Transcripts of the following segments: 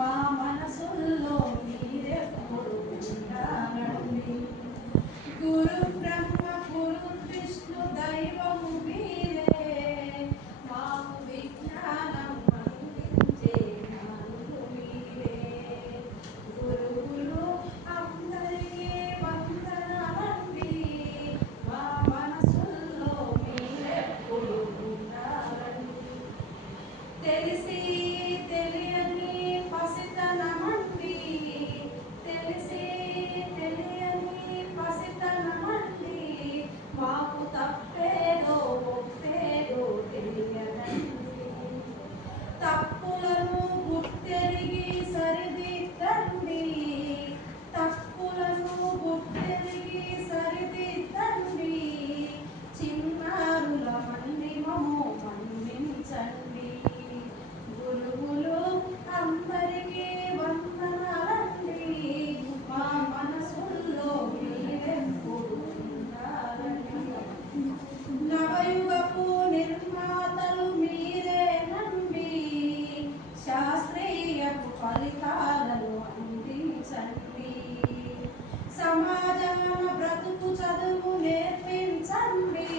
మా మనసుల్లో మీరెప్పుడు ఉండాలండి. గురు బ్రహ్మ గురు విష్ణు దైవము మీరే, మాకు విజ్ఞానం అందించే జ్ఞానులు మీరే. గురువులు అందరికీ వందనాలండి, మా మనసుల్లో మీరెప్పుడు ఉండాలండి. తెలిసి తెలియని పసితనమండి, తెలిసి తెలియని పసితనమండి, మాకు తప్పేదో ఒప్పేదో తెలియదండి. తప్పులను గుర్తెరిగి సరిదిద్దండి, తప్పులను గుర్తెరిగి సరిదిద్దండి. చిన్నారుల మన్నిమము మన్నించండి. గురువులు అందరికీ వందనాలండి, మా మనసుల్లో మీరెప్పుడు ఉండాలండి. నవయుగపు నిర్మాతలు మీరేనండి, శాస్త్రీయపు ఫలితాలను అందించండి. సమాజాన బ్రతుకు చదువు నేర్పించండి,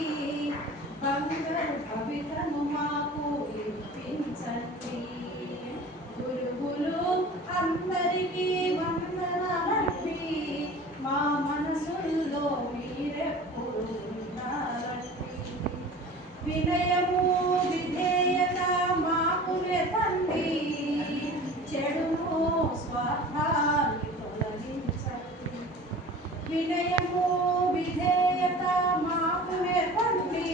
బంగారు కవితను మాకు ఇప్పించండి. గురువులు అందరికీ వందనాలండి, మా మనసుల్లో మీరెప్పుడు ఉండాలండి. వినయము విధేయత మాకు నేర్పండి, చెడును స్వార్థాన్ని తొలగించండి. వినయము విధేయత మాకు నేర్పండి,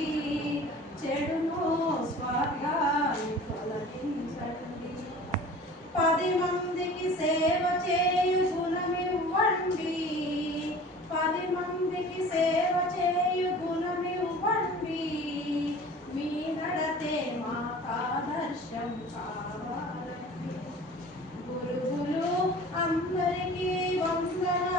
చెడును స్వార్థాన్ని తొలగించండి. 10 మందికి సేవ చేయు గుణమివ్వండి, 10 మందికి సేవ చేయు గుణమివ్వండి. మీ నడతే మాకాదర్శం కావాలండి. గురువులు అందరికీ వందనాలు.